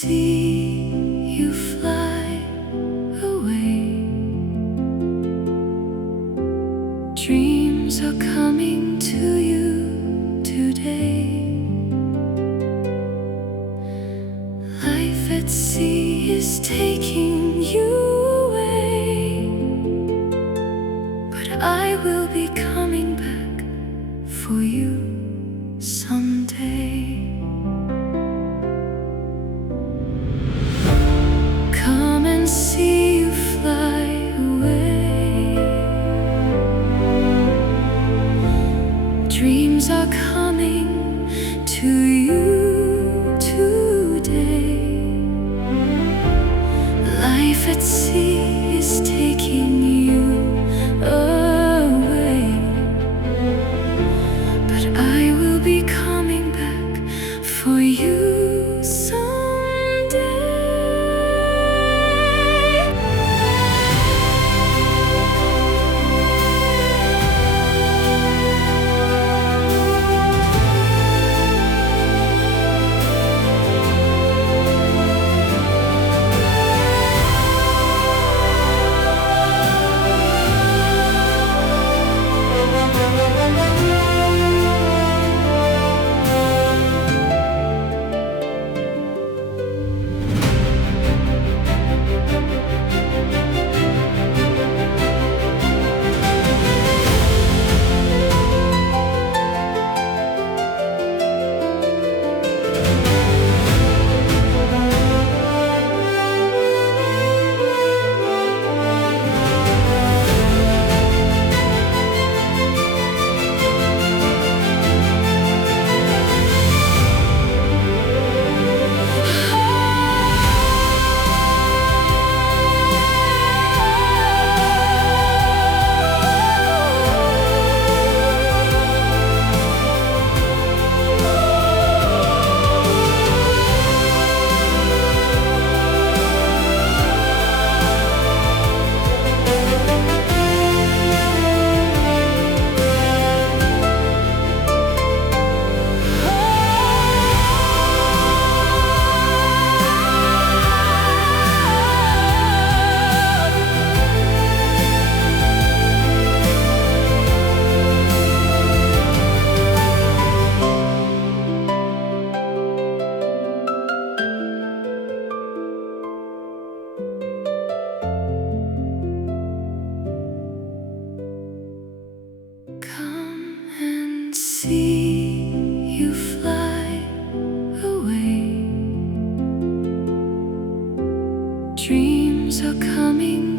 see you fly away. Dreams are coming to you today. Life at sea is taking you away, but I will be coming back for you someday. Come and see you fly away. Dreams are coming to you today. Life at sea is taking you away, but I will be coming back for you someday. Come and see you fly away. Dreams are coming